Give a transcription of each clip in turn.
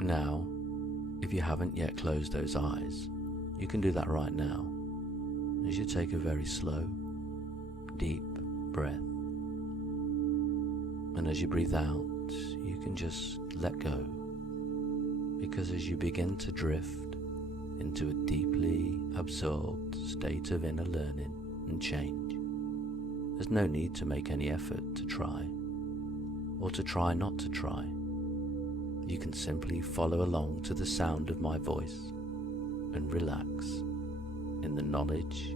Now, if you haven't yet closed those eyes, you can do that right now as you take a very slow, deep breath. And as you breathe out, you can just let go, because as you begin to drift into a deeply absorbed state of inner learning and change, there's no need to make any effort to try, or to try not to try. You can simply follow along to the sound of my voice and relax in the knowledge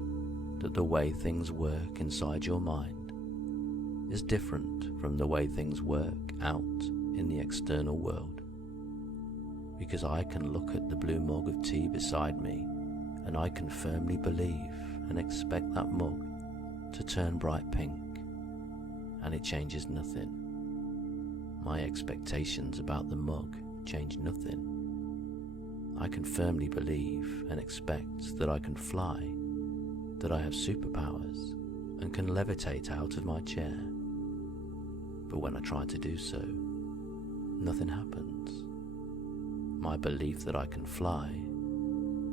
that the way things work inside your mind is different from the way things work out in the external world. Because I can look at the blue mug of tea beside me, and I can firmly believe and expect that mug to turn bright pink, and it changes nothing. My expectations about the mug change nothing. I can firmly believe and expect that I can fly, that I have superpowers and can levitate out of my chair. But when I try to do so, nothing happens. My belief that I can fly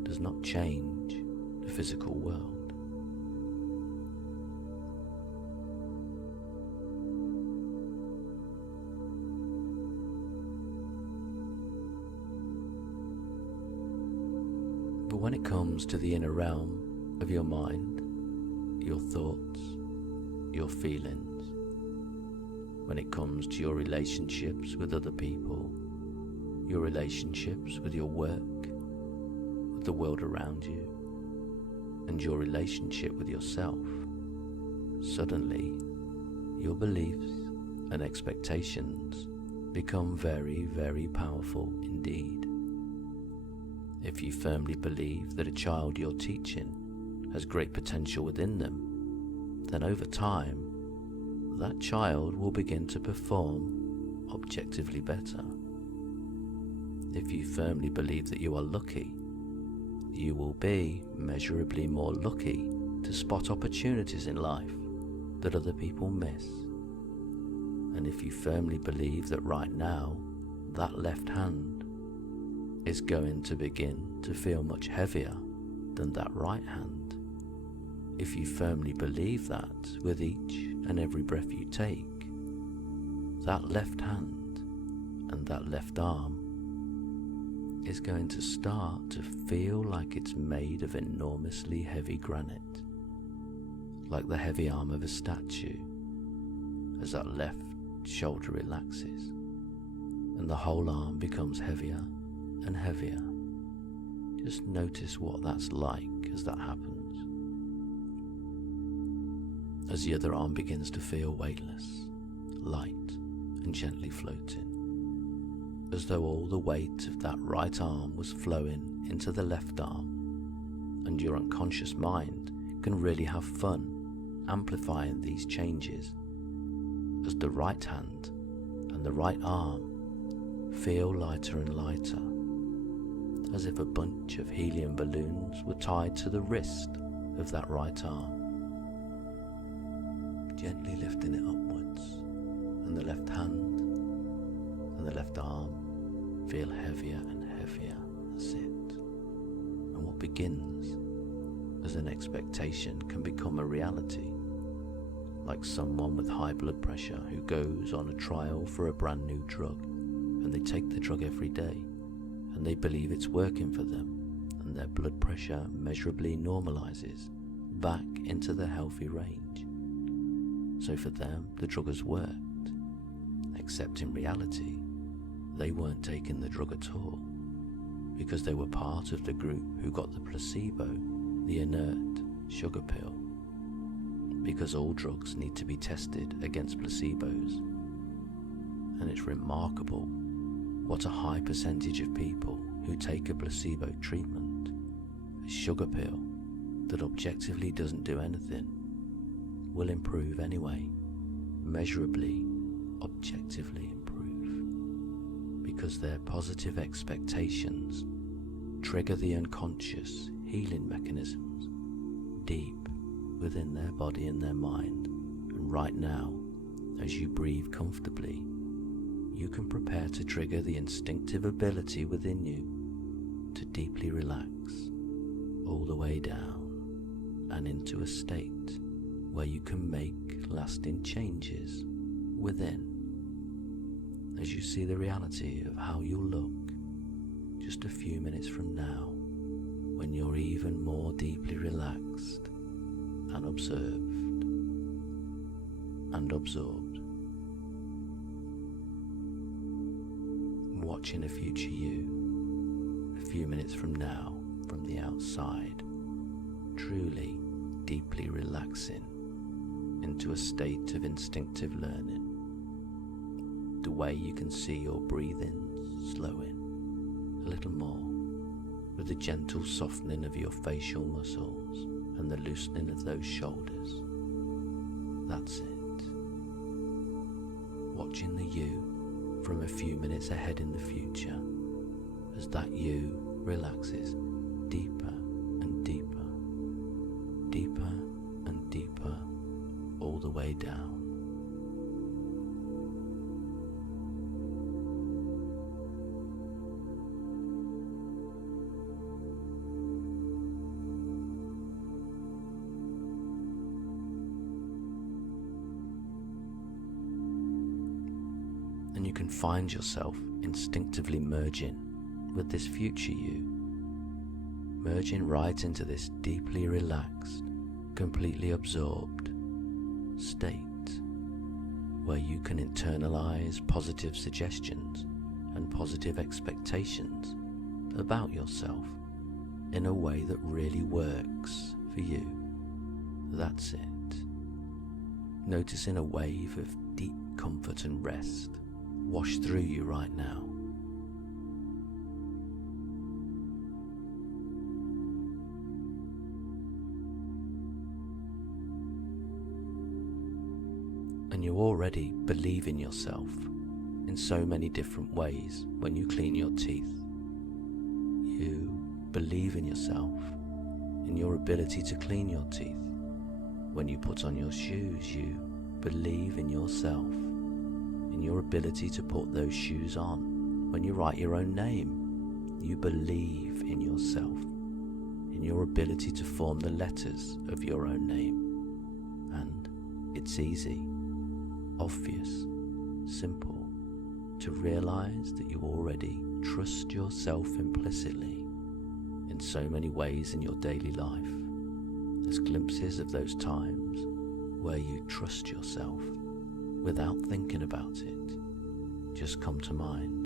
does not change the physical world. But when it comes to the inner realm of your mind, your thoughts, your feelings, when it comes to your relationships with other people, your relationships with your work, with the world around you, and your relationship with yourself, suddenly your beliefs and expectations become very, very powerful indeed. If you firmly believe that a child you're teaching has great potential within them, then over time, that child will begin to perform objectively better. If you firmly believe that you are lucky, you will be measurably more lucky to spot opportunities in life that other people miss. And if you firmly believe that right now, that left hand is going to begin to feel much heavier than that right hand, if you firmly believe that with each and every breath you take, that left hand and that left arm is going to start to feel like it's made of enormously heavy granite, like the heavy arm of a statue, as that left shoulder relaxes and the whole arm becomes heavier and heavier. Just notice what that's like as that happens. As the other arm begins to feel weightless, light and gently floating, as though all the weight of that right arm was flowing into the left arm, and your unconscious mind can really have fun amplifying these changes, as the right hand and the right arm feel lighter and lighter, as if a bunch of helium balloons were tied to the wrist of that right arm, gently lifting it upwards, and the left hand and the left arm feel heavier and heavier as it. And what begins as an expectation can become a reality, like someone with high blood pressure who goes on a trial for a brand new drug, and they take the drug every day, and they believe it's working for them, and their blood pressure measurably normalizes back into the healthy range. So for them, the drug has worked, except in reality, they weren't taking the drug at all, because they were part of the group who got the placebo, the inert sugar pill, because all drugs need to be tested against placebos. And it's remarkable what a high percentage of people who take a placebo treatment, a sugar pill that objectively doesn't do anything, will improve anyway, measurably, objectively improve, because their positive expectations trigger the unconscious healing mechanisms deep within their body and their mind. And right now, as you breathe comfortably, you can prepare to trigger the instinctive ability within you to deeply relax all the way down and into a state where you can make lasting changes within, as you see the reality of how you'll look just a few minutes from now when you're even more deeply relaxed and observed and absorbed, watching a future you a few minutes from now from the outside, truly deeply relaxing into a state of instinctive learning, the way you can see your breathing slowing a little more with the gentle softening of your facial muscles and the loosening of those shoulders. That's it. Watching the you from a few minutes ahead in the future as that you relaxes deeper and deeper, deeper and deeper, all the way down. And you can find yourself instinctively merging with this future you, merging right into this deeply relaxed, completely absorbed state where you can internalize positive suggestions and positive expectations about yourself in a way that really works for you. That's it. Noticing a wave of deep comfort and rest wash through you right now. And you already believe in yourself in so many different ways when you clean your teeth. You believe in yourself, in your ability to clean your teeth. When you put on your shoes, you believe in yourself, in your ability to put those shoes on. When you write your own name, you believe in yourself, in your ability to form the letters of your own name. And it's easy, obvious, simple to realize that you already trust yourself implicitly in so many ways in your daily life. There's glimpses of those times where you trust yourself without thinking about it, just come to mind.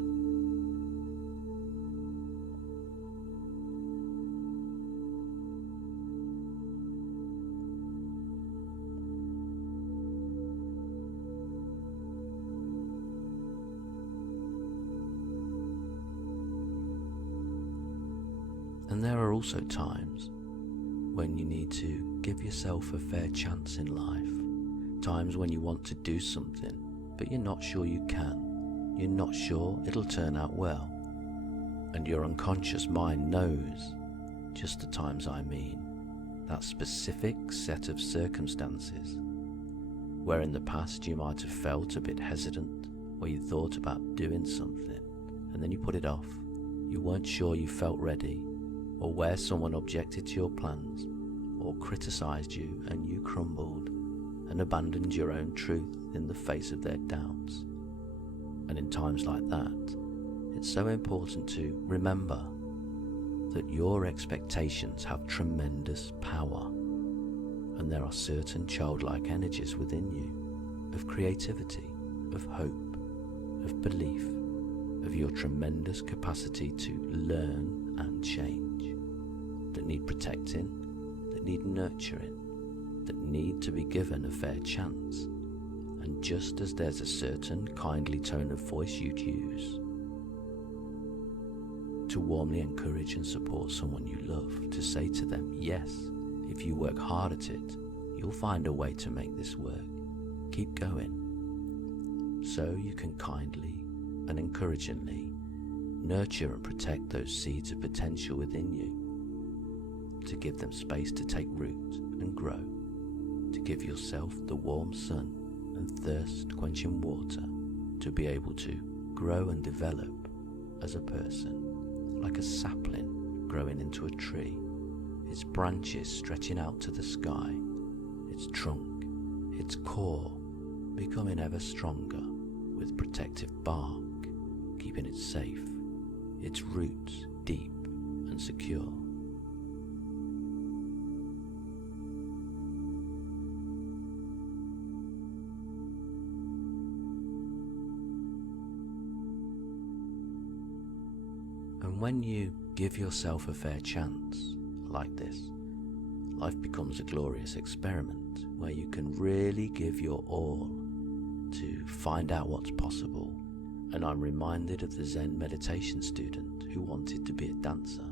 And there are also times when you need to give yourself a fair chance in life. Times when you want to do something, but you're not sure you can. You're not sure it'll turn out well. And your unconscious mind knows just the times I mean. That specific set of circumstances where in the past you might have felt a bit hesitant, where you thought about doing something and then you put it off. You weren't sure you felt ready, or where someone objected to your plans or criticized you and you crumbled and abandoned your own truth in the face of their doubts. And in times like that, it's so important to remember that your expectations have tremendous power, and there are certain childlike energies within you of creativity, of hope, of belief, of your tremendous capacity to learn and change, that need protecting, that need nurturing, that need to be given a fair chance. And just as there's a certain kindly tone of voice you'd use to warmly encourage and support someone you love, to say to them, yes, if you work hard at it, you'll find a way to make this work. Keep going. So you can kindly and encouragingly nurture and protect those seeds of potential within you, to give them space to take root and grow, to give yourself the warm sun and thirst-quenching water to be able to grow and develop as a person, like a sapling growing into a tree, its branches stretching out to the sky, its trunk, its core becoming ever stronger with protective bark, keeping it safe, its roots deep and secure. And when you give yourself a fair chance like this, life becomes a glorious experiment where you can really give your all to find out what's possible. And I'm reminded of the Zen meditation student who wanted to be a dancer.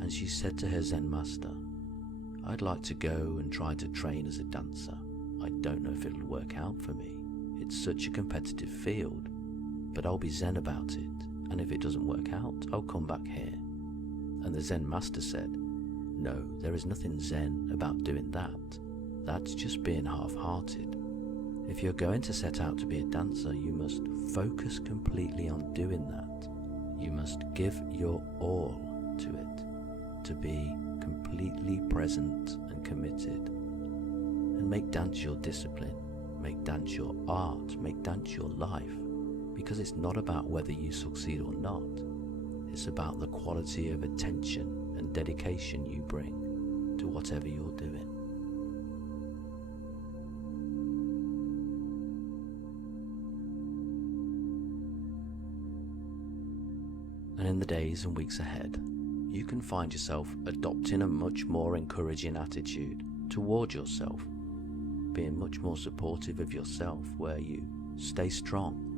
And she said to her Zen master, "I'd like to go and try to train as a dancer. I don't know if it'll work out for me. It's such a competitive field, but I'll be Zen about it. And if it doesn't work out, I'll come back here." And the Zen master said, "No, there is nothing Zen about doing that. That's just being half-hearted. If you're going to set out to be a dancer, you must focus completely on doing that. You must give your all to it, to be completely present and committed. And make dance your discipline, make dance your art, make dance your life, because it's not about whether you succeed or not. It's about the quality of attention and dedication you bring to whatever you're doing." And in the days and weeks ahead, you can find yourself adopting a much more encouraging attitude toward yourself, being much more supportive of yourself, where you stay strong,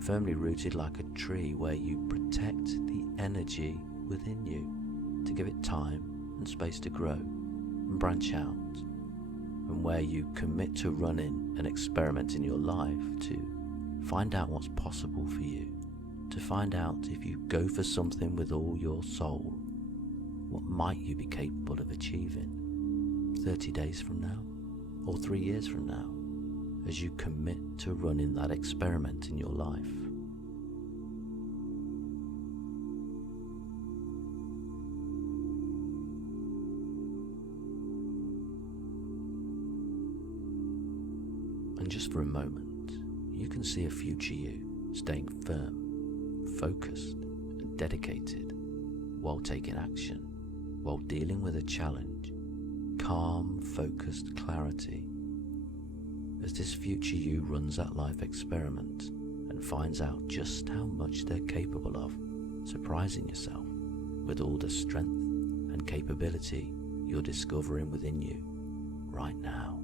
firmly rooted like a tree, where you protect the energy within you to give it time and space to grow and branch out, and where you commit to running an experiment in your life to find out what's possible for you, to find out if you go for something with all your soul, what might you be capable of achieving 30 days from now or 3 years from now, as you commit to running that experiment in your life. And just for a moment, you can see a future you staying firm, focused and dedicated while taking action, while dealing with a challenge, calm, focused clarity. As this future you runs that life experiment and finds out just how much they're capable of, surprising yourself with all the strength and capability you're discovering within you right now.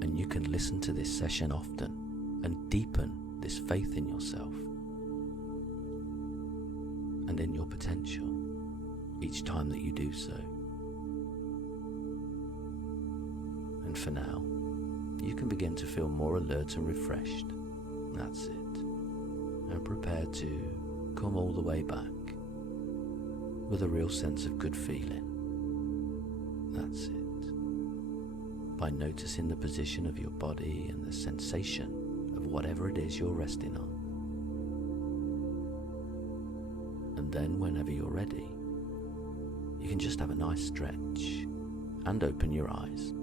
And you can listen to this session often and deepen this faith in yourself and in your potential each time that you do so. And for now, you can begin to feel more alert and refreshed. That's it. And prepared to come all the way back with a real sense of good feeling. That's it. By noticing the position of your body and the sensation of whatever it is you're resting on. And then whenever you're ready, you can just have a nice stretch and open your eyes.